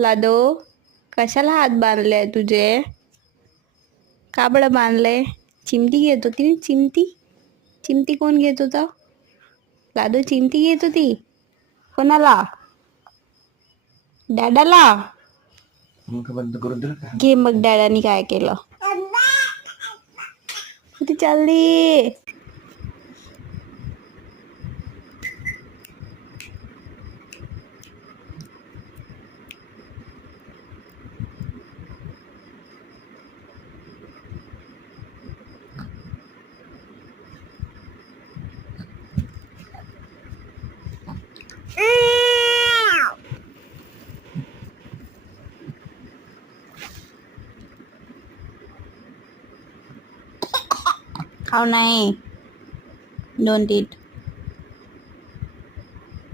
लादो, कशाला हात बांधले तुझे? का बरं बांधले? चिमटी घेत होती ना, चिमटी? चिमटी कोण घेत होतं? लादो चिमटी घेत होती. कोणाला? डॅडाला. बंद करून दिलं का? घे मग डॅडानी काय केलं? कुठे चालली? खाऊ नाही. Don't eat.